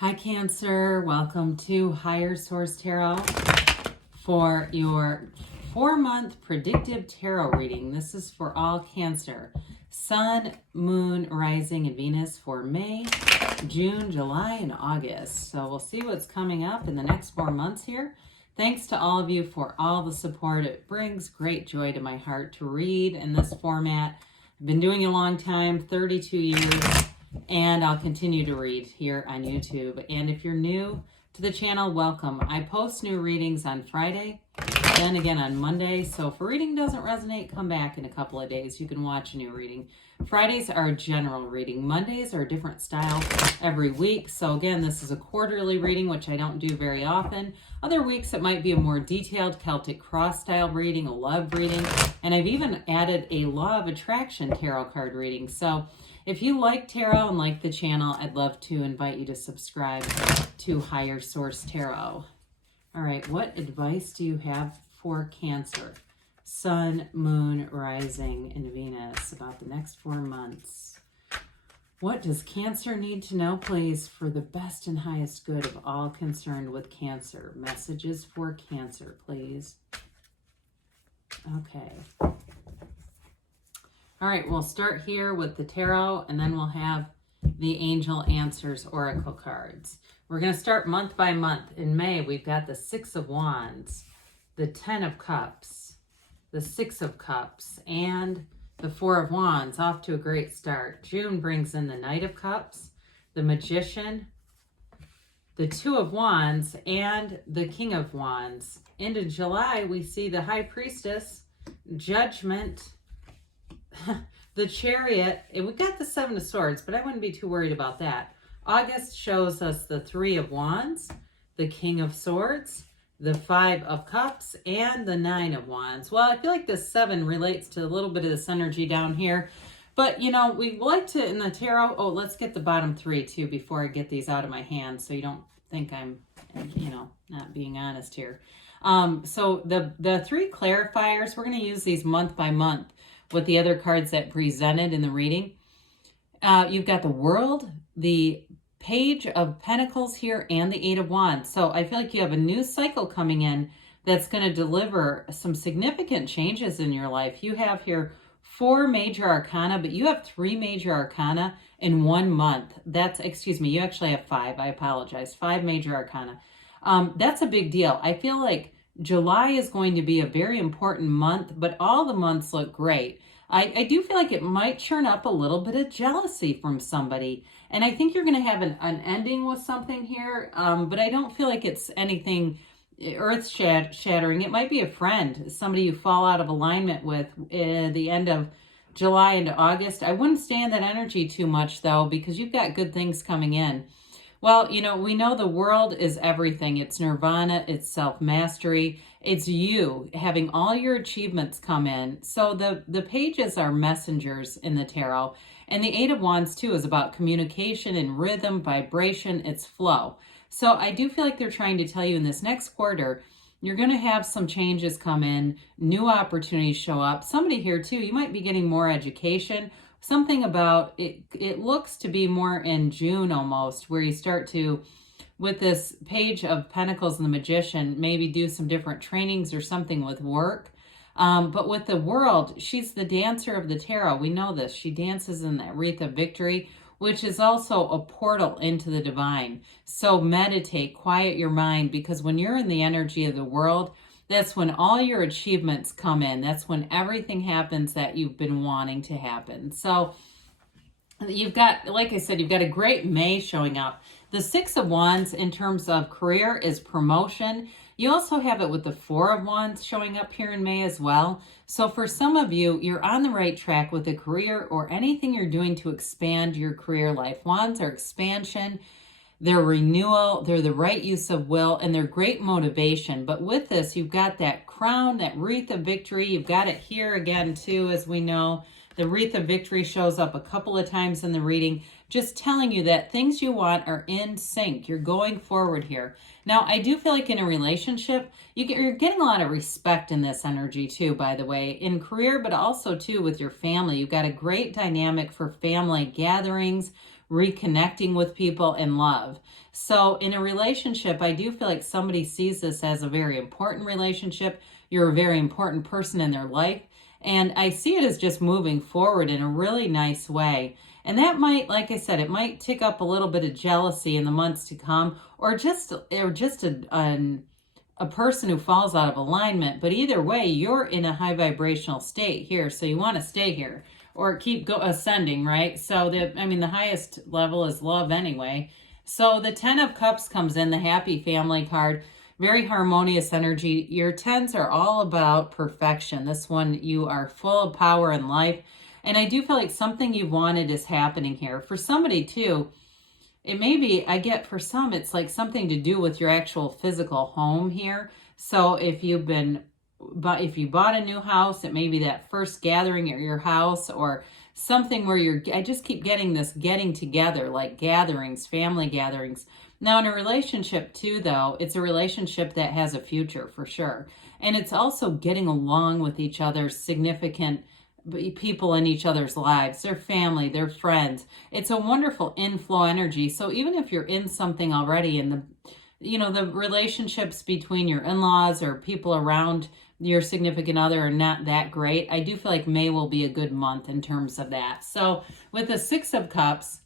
Hi Cancer, welcome to Higher Source Tarot for your 4-month predictive tarot reading. This is for all Cancer. Sun, Moon, Rising, and Venus for May, June, July, and August. So we'll see what's coming up in the next 4 months here. Thanks to all of you for all the support. It brings great joy to my heart to read in this format. I've been doing it a long time, 32 years. And I'll continue to read here on YouTube. And if you're new to the channel, welcome. I post new readings on Friday, then again on Monday. So if a reading doesn't resonate, come back in a couple of days. You can watch a new reading. Fridays are a general reading. Mondays are a different style every week. So again, this is a quarterly reading, which I don't do very often. Other weeks it might be a more detailed Celtic cross style reading, a love reading. And I've even added a law of attraction tarot card reading. So if you like tarot and like the channel, I'd love to invite you to subscribe to Higher Source Tarot. All right, what advice do you have for Cancer? Sun, Moon, Rising, and Venus about the next 4 months. What does Cancer need to know, please, for the best and highest good of all concerned with Cancer? Messages for Cancer, please. Okay. All right, we'll start here with the tarot, and then we'll have the Angel Answers Oracle cards. We're going to start month by month. In May, we've got the 6 of Wands, the 10 of Cups, the 6 of Cups, and the 4 of Wands. Off to a great start. June brings in the Knight of Cups, the Magician, the 2 of Wands, and the King of Wands. Into July, we see the High Priestess, Judgment, the Chariot, and we got the 7 of Swords, but I wouldn't be too worried about that. August shows us the 3 of Wands, the King of Swords, the 5 of Cups, and the 9 of Wands. Well, I feel like this 7 relates to a little bit of this energy down here, but you know, we like to, in the tarot, oh, let's get the bottom 3 too before I get these out of my hand so you don't think I'm, you know, not being honest here. So the 3 clarifiers, we're going to use these month by month with the other cards that presented in the reading. You've got the World, the Page of Pentacles here, and the 8 of Wands. So I feel like you have a new cycle coming in that's going to deliver some significant changes in your life. You have here 4 major arcana, but you have 3 major arcana in 1 month. That's, excuse me, you actually have 5. I apologize. 5 major arcana. That's a big deal. I feel like July is going to be a very important month, but all the months look great. I do feel like it might churn up a little bit of jealousy from somebody. And I think you're going to have an ending with something here, but I don't feel like it's anything earth-shattering. It might be a friend, somebody you fall out of alignment with at the end of July into August. I wouldn't stay in that energy too much, though, because you've got good things coming in. Well, you know, we know the world is everything. It's nirvana, it's self-mastery, it's you having all your achievements come in. So the pages are messengers in the tarot. And the 8 of Wands, too, is about communication and rhythm, vibration, it's flow. So I do feel like they're trying to tell you in this next quarter, you're going to have some changes come in, new opportunities show up. Somebody here, too, you might be getting more education. Something about it, it looks to be more in June almost, where you start to, with this Page of Pentacles and the Magician, maybe do some different trainings or something with work. But with the World, she's the dancer of the tarot. We know this. She dances in that wreath of victory, which is also a portal into the divine. So meditate, quiet your mind, because when you're in the energy of the World, that's when all your achievements come in. That's when everything happens that you've been wanting to happen. So you've got, like I said, you've got a great May showing up. The 6 of Wands in terms of career is promotion. You also have it with the 4 of Wands showing up here in May as well. So for some of you, you're on the right track with a career or anything you're doing to expand your career life. Wands are expansion. They're renewal, they're the right use of will, and they're great motivation. But with this, you've got that crown, that wreath of victory. You've got it here again, too, as we know. The wreath of victory shows up a couple of times in the reading, just telling you that things you want are in sync. You're going forward here. Now, I do feel like in a relationship, you're getting a lot of respect in this energy, too, by the way, in career, but also, too, with your family. You've got a great dynamic for family gatherings, reconnecting with people and love. So in a relationship, I do feel like somebody sees this as a very important relationship. You're a very important person in their life. And I see it as just moving forward in a really nice way. And that might, like I said, it might tick up a little bit of jealousy in the months to come, or just a person who falls out of alignment. But either way, you're in a high vibrational state here, so you want to stay here or keep ascending, right? So the highest level is love anyway. So the 10 of Cups comes in, the happy family card. Very harmonious energy. Your 10s are all about perfection. This one, you are full of power and life. And I do feel like something you've wanted is happening here. For somebody too, it may be, I get for some, it's like something to do with your actual physical home here. So if you bought a new house, it may be that first gathering at your house, or something where I just keep getting this getting together, like gatherings, family gatherings. Now, in a relationship too, though, it's a relationship that has a future for sure. And it's also getting along with each other's significant people in each other's lives, their family, their friends. It's a wonderful inflow energy. So even if you're in something already, and the relationships between your in-laws or people around your significant other are not that great, I do feel like May will be a good month in terms of that. So with the 6 of Cups,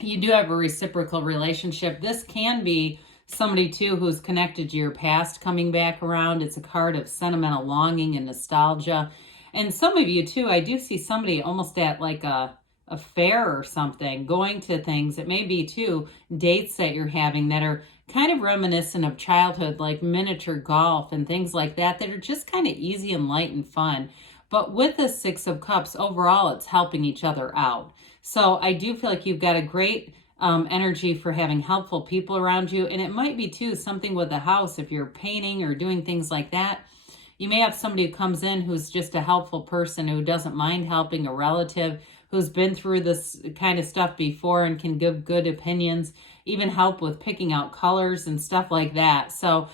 you do have a reciprocal relationship. This can be somebody too who's connected to your past coming back around. It's a card of sentimental longing and nostalgia. And some of you too, I do see somebody almost at like a fair or something, going to things. It may be too dates that you're having that are kind of reminiscent of childhood, like miniature golf and things like that are just kind of easy and light and fun. But with the 6 of Cups, overall, it's helping each other out. So I do feel like you've got a great energy for having helpful people around you. And it might be too something with the house. If you're painting or doing things like that, you may have somebody who comes in who's just a helpful person who doesn't mind helping, a relative who's been through this kind of stuff before and can give good opinions, even help with picking out colors and stuff like that. So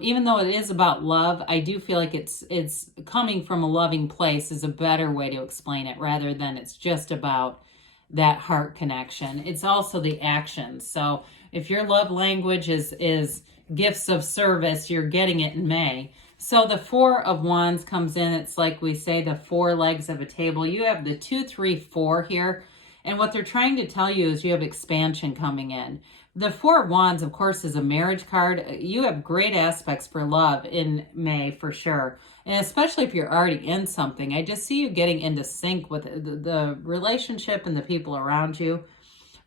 even though it is about love, I do feel like it's coming from a loving place is a better way to explain it, rather than it's just about that heart connection. It's also the actions. So if your love language is gifts of service, you're getting it in May. So the 4 of Wands comes in. It's like we say, the 4 legs of a table. You have the 2, 3, 4 here. And what they're trying to tell you is you have expansion coming in. The 4 of Wands, of course, is a marriage card. You have great aspects for love in May for sure. And especially if you're already in something. I just see you getting into sync with the relationship and the people around you.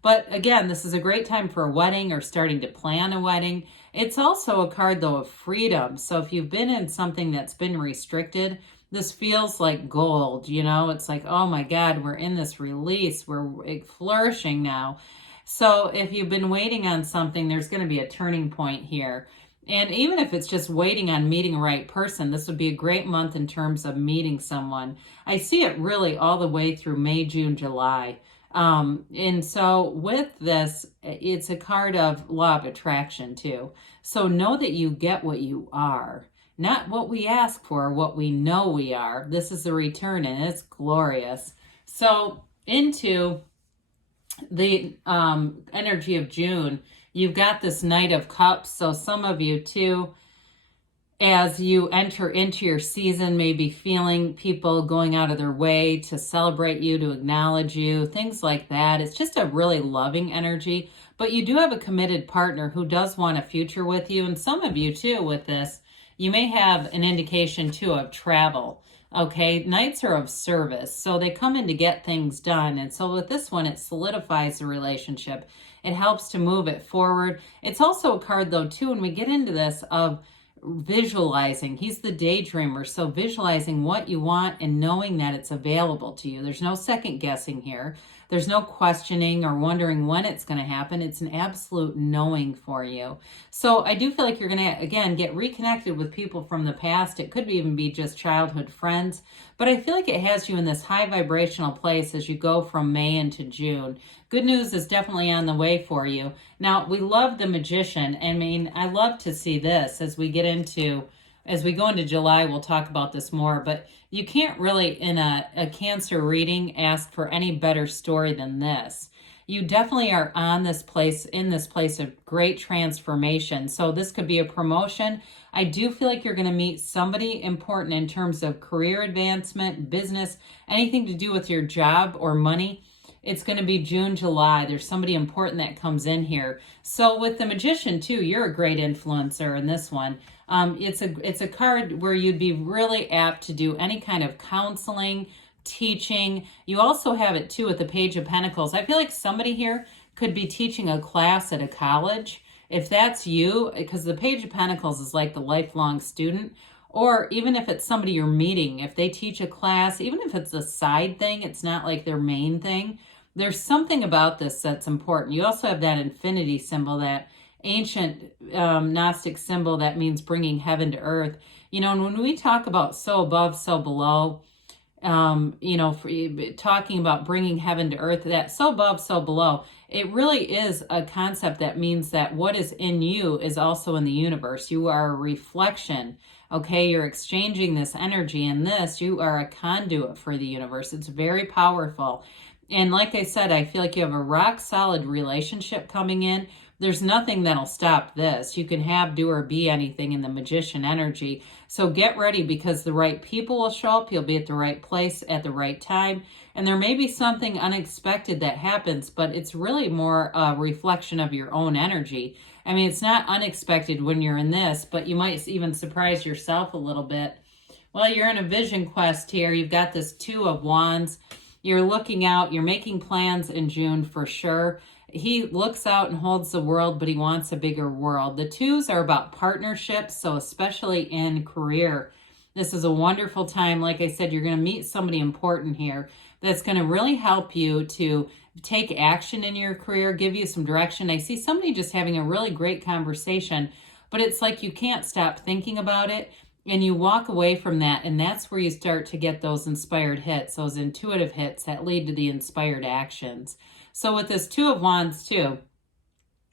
But again, this is a great time for a wedding or starting to plan a wedding. It's also a card, though, of freedom. So if you've been in something that's been restricted, this feels like gold, It's like, oh my God, we're in this release. We're flourishing now. So if you've been waiting on something, there's going to be a turning point here. And even if it's just waiting on meeting a right person, this would be a great month in terms of meeting someone. I see it really all the way through May, June, July. And so with this, it's a card of law of attraction too. So know that you get what you are, not what we ask for, what we know we are. This is the return, and it's glorious. So into the energy of June, you've got this Knight of Cups. So some of you too, as you enter into your season, maybe feeling people going out of their way to celebrate you, to acknowledge you, things like that. It's just a really loving energy. But you do have a committed partner who does want a future with you. And some of you too with this, you may have an indication too of travel. Okay, Knights are of service, so they come in to get things done. And so with this one, it solidifies the relationship. It helps to move it forward. It's also a card though too, when we get into this, of visualizing. He's the daydreamer, so visualizing what you want and knowing that it's available to you. There's no second guessing here. There's no questioning or wondering when it's going to happen. It's an absolute knowing for you. So I do feel like you're going to, again, get reconnected with people from the past. It could even be just childhood friends. But I feel like it has you in this high vibrational place as you go from May into June. Good news is definitely on the way for you. Now, we love the Magician. I mean, I love to see this as we go into July. We'll talk about this more, but you can't really, in a Cancer reading, ask for any better story than this. you definitely are on this place, in this place of great transformation. So this could be a promotion. I do feel like you're going to meet somebody important in terms of career advancement, business, anything to do with your job or money. It's going to be June, July. There's somebody important that comes in here. So with the Magician too, you're a great influencer in this one. It's a card where you'd be really apt to do any kind of counseling, teaching. You also have it too with the Page of Pentacles. I feel like somebody here could be teaching a class at a college. If that's you, because the Page of Pentacles is like the lifelong student, or even if it's somebody you're meeting, if they teach a class, even if it's a side thing, it's not like their main thing. There's something about this that's important. You also have that infinity symbol, that ancient Gnostic symbol that means bringing heaven to earth. You know, and when we talk about so above, so below, you know, talking about bringing heaven to earth, that so above, so below, it really is a concept that means that what is in you is also in the universe. You are a reflection. Okay, you're exchanging this energy, and this, you are a conduit for the universe. It's very powerful. And like I said, I feel like you have a rock solid relationship coming in. There's nothing that'll stop this. You can have, do, or be anything in the Magician energy. So get ready, because the right people will show up. You'll be at the right place at the right time. And there may be something unexpected that happens, but it's really more a reflection of your own energy. I mean, it's not unexpected when you're in this, but you might even surprise yourself a little bit. Well, you're in a vision quest here. You've got this Two of Wands. You're looking out. You're making plans in June for sure. He looks out and holds the world, but he wants a bigger world. The twos are about partnerships, so especially in career. This is a wonderful time. Like I said, you're going to meet somebody important here that's going to really help you to take action in your career, give you some direction. I see somebody just having a really great conversation, but it's like you can't stop thinking about it. And you walk away from that, and that's where you start to get those inspired hits, those intuitive hits that lead to the inspired actions. So with this Two of Wands too,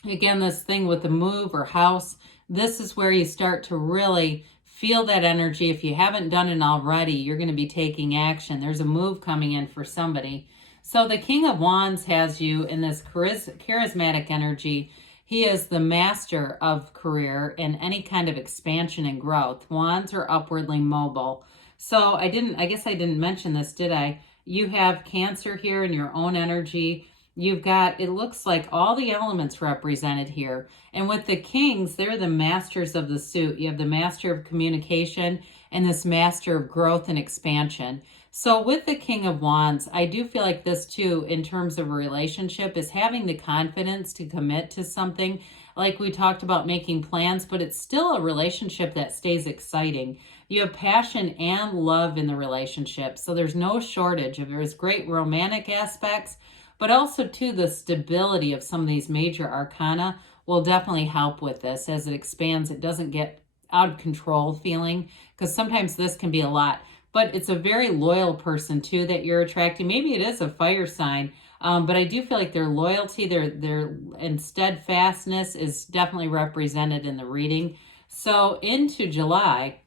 again, this thing with the move or house, this is where you start to really feel that energy. If you haven't done it already, you're going to be taking action. There's a move coming in for somebody. So the King of Wands has you in this charismatic energy. He is the master of career and any kind of expansion and growth. Wands are upwardly mobile. So I guess I didn't mention this, did I? You have Cancer here in your own energy. You've got, it looks like all the elements represented here. And with the Kings, they're the masters of the suit. You have the master of communication and this master of growth and expansion. So with the King of Wands, I do feel like this too, in terms of a relationship, is having the confidence to commit to something. Like we talked about making plans, but it's still a relationship that stays exciting. You have passion and love in the relationship. So there's no shortage of, there's great romantic aspects, but also too, the stability of some of these major arcana will definitely help with this as it expands. It doesn't get out of control feeling, because sometimes this can be a lot. But it's a very loyal person too that you're attracting. Maybe it is a fire sign, but I do feel like their loyalty, their and steadfastness is definitely represented in the reading. So into July,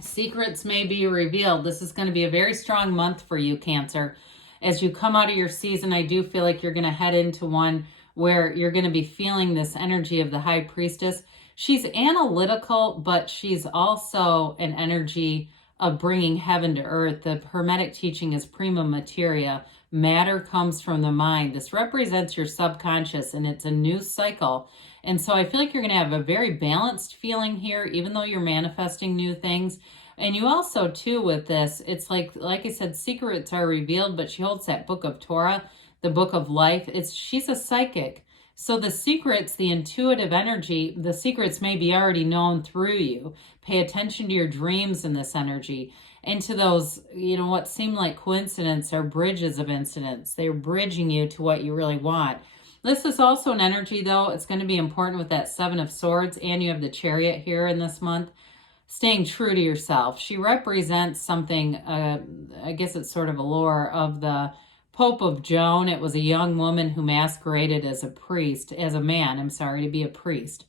secrets may be revealed. This is going to be a very strong month for you, Cancer. As you come out of your season, I do feel like you're going to head into one where you're going to be feeling this energy of the High Priestess. She's analytical, but she's also an energy of bringing heaven to earth. The Hermetic teaching is prima materia. Matter comes from the mind. This represents your subconscious, and it's a new cycle. And so I feel like you're going to have a very balanced feeling here, even though you're manifesting new things. And you also, too, with this, it's like I said, secrets are revealed, but she holds that book of Torah, the book of life. She's a psychic. So the secrets, the intuitive energy, the secrets may be already known through you. Pay attention to your dreams in this energy, and to those, you know, what seem like coincidence or bridges of incidents. They're bridging you to what you really want. This is also an energy, though. It's going to be important with that Seven of Swords, and you have the Chariot here in this month. Staying true to yourself. She represents something, I guess it's sort of a lore of the Pope of Joan. It was a young woman who masqueraded as a priest, as a man, I'm sorry, to be a priest.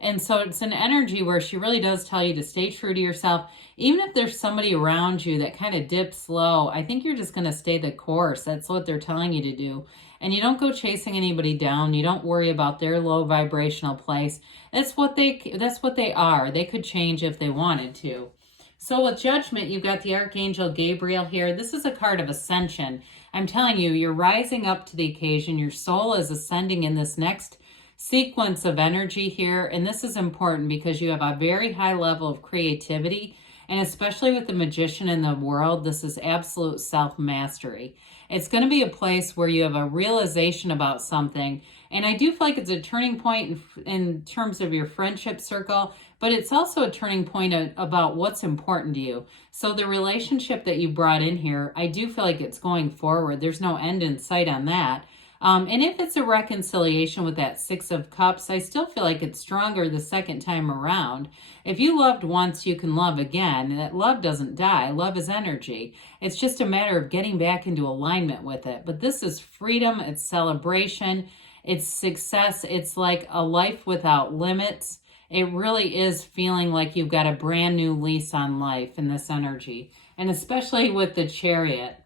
And so it's an energy where she really does tell you to stay true to yourself. Even if there's somebody around you that kind of dips low, I think you're just going to stay the course. That's what they're telling you to do. and you don't go chasing anybody down. You don't worry about their low vibrational place. That's what they are. They could change if they wanted to. So with Judgment, you've got the Archangel Gabriel here. This is a card of ascension. I'm telling you, you're rising up to the occasion. Your soul is ascending in this next sequence of energy here. And this is important because you have a very high level of creativity. And especially with the Magician in the world, this is absolute self-mastery. It's going to be a place where you have a realization about something. And I do feel like it's a turning point in terms of your friendship circle, but it's also a turning point about what's important to you. So the relationship that you brought in here, I do feel like it's going forward. There's no end in sight on that. And if it's a reconciliation with that Six of Cups, I still feel like it's stronger the second time around. If you loved once, you can love again. And that love doesn't die. Love is energy. It's just a matter of getting back into alignment with it. But this is freedom. It's celebration. It's success. It's like a life without limits. It really is feeling like you've got a brand new lease on life in this energy. And especially with the Chariot.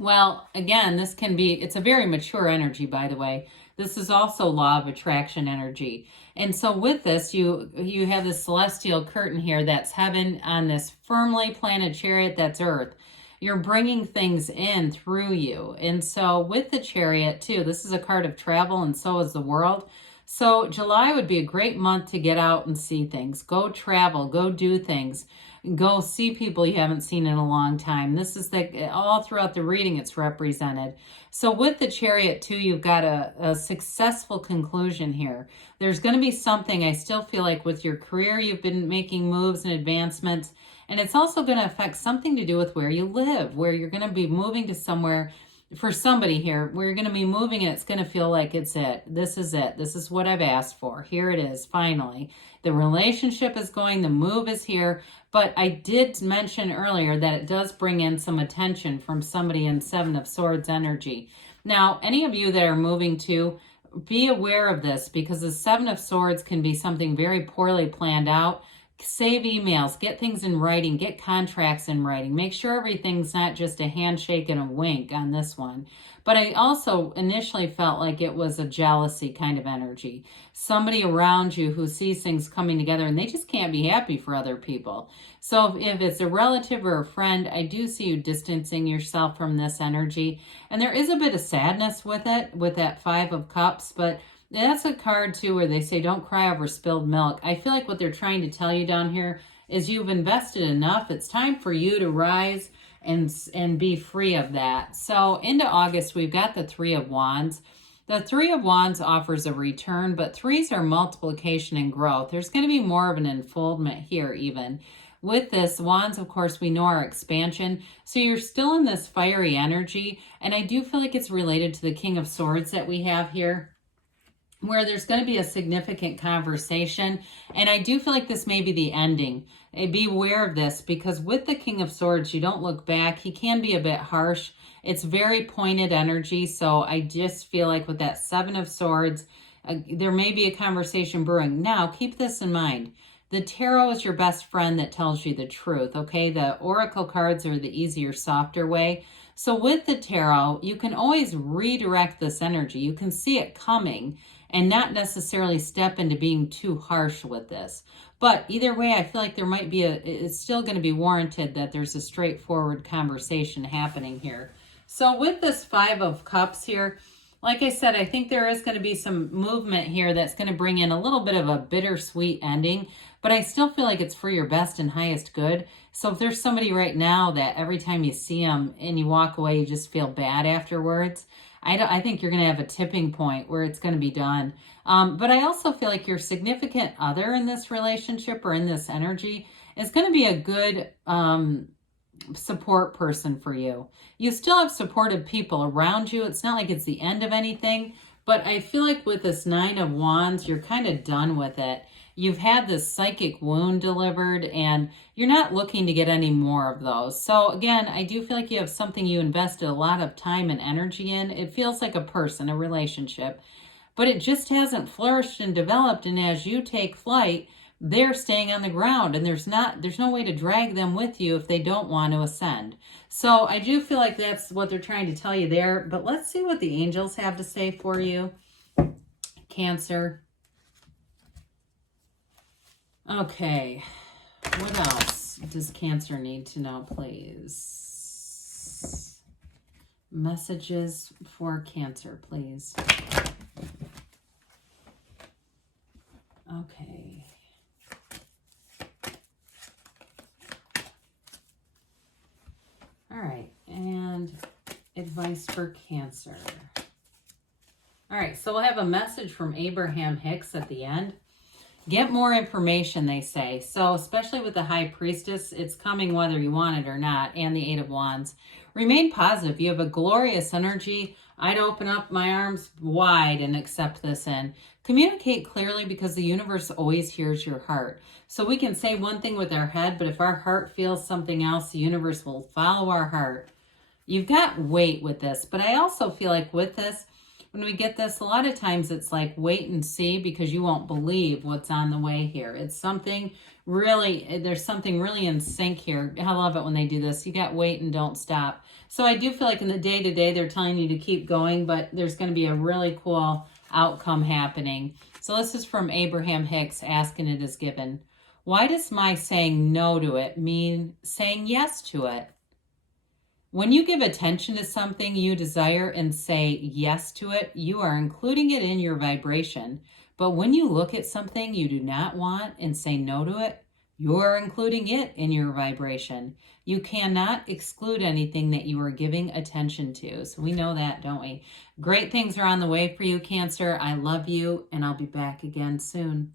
Well, again, this can be, it's a very mature energy, by the way. This is also law of attraction energy. And so with this, you have the celestial curtain here. That's heaven on this firmly planted chariot. That's earth. You're bringing things in through you. And so with the Chariot too, this is a card of travel, and so is the world. So July would be a great month to get out and see things. Go travel, go do things. Go see people you haven't seen in a long time. This is all throughout the reading it's represented. So with the Chariot too, you've got a successful conclusion here. There's going to be something, I still feel like with your career, you've been making moves and advancements. And it's also going to affect something to do with where you live, where you're going to be moving to somewhere. For somebody here, we're going to be moving and it's going to feel like it's it. This is it. This is what I've asked for. Here it is, finally. The relationship is going, the move is here. But I did mention earlier that it does bring in some attention from somebody in Seven of Swords energy. Now, any of you that are moving to, be aware of this because the Seven of Swords can be something very poorly planned out. Save emails, get things in writing, get contracts in writing. Make sure everything's not just a handshake and a wink on this one. But I also initially felt like it was a jealousy kind of energy. Somebody around you who sees things coming together and they just can't be happy for other people. So if it's a relative or a friend, I do see you distancing yourself from this energy. And there is a bit of sadness with it, with that Five of Cups, but that's a card too where they say don't cry over spilled milk. I feel like what they're trying to tell you down here is you've invested enough. It's time for you to rise and be free of that. So into August, we've got the Three of Wands. The Three of Wands offers a return, but threes are multiplication and growth. There's going to be more of an unfoldment here even. With this, Wands, of course, we know our expansion. So you're still in this fiery energy. And I do feel like it's related to the King of Swords that we have here, where there's going to be a significant conversation. And I do feel like this may be the ending. Be aware of this because with the King of Swords, you don't look back. He can be a bit harsh. It's very pointed energy. So I just feel like with that Seven of Swords, there may be a conversation brewing. Now, keep this in mind. The tarot is your best friend that tells you the truth, okay? The oracle cards are the easier, softer way. So with the tarot, you can always redirect this energy. You can see it coming and not necessarily step into being too harsh with this. But either way, I feel like there might be it's still going to be warranted that there's a straightforward conversation happening here. So with this Five of Cups here, like I said, I think there is going to be some movement here that's going to bring in a little bit of a bittersweet ending, but I still feel like it's for your best and highest good. So if there's somebody right now that every time you see them and you walk away, you just feel bad afterwards, I think you're going to have a tipping point where it's going to be done. But I also feel like your significant other in this relationship or in this energy is going to be a good support person for you. You still have supportive people around you. It's not like it's the end of anything, but I feel like with this Nine of Wands, you're kind of done with it. You've had this psychic wound delivered and you're not looking to get any more of those. So again, I do feel like you have something you invested a lot of time and energy in. It feels like a person, a relationship, but it just hasn't flourished and developed. And as you take flight, they're staying on the ground, and there's no way to drag them with you if they don't want to ascend. So I do feel like that's what they're trying to tell you there. But let's see what the angels have to say for you, Cancer. Okay, what else does Cancer need to know, please? Messages for Cancer, please. Okay. All right, and advice for Cancer. All right, so we'll have a message from Abraham Hicks at the end. Get more information, they say. So especially with the High Priestess, it's coming whether you want it or not, and the Eight of Wands. Remain positive. You have a glorious energy. I'd open up my arms wide and accept this in. Communicate clearly, because the universe always hears your heart. So we can say one thing with our head, but if our heart feels something else, the universe will follow our heart. You've got weight with this, but I also feel like with this, when we get this, a lot of times it's like wait and see, because you won't believe what's on the way here. It's something really, there's something really in sync here. I love it when they do this. You got wait and don't stop. So I do feel like in the day-to-day, they're telling you to keep going, but there's going to be a really cool outcome happening. So this is from Abraham Hicks, asking it is given. Why does my saying no to it mean saying yes to it? When you give attention to something you desire and say yes to it, you are including it in your vibration. But when you look at something you do not want and say no to it, you are including it in your vibration. You cannot exclude anything that you are giving attention to. So we know that, don't we? Great things are on the way for you, Cancer. I love you, and I'll be back again soon.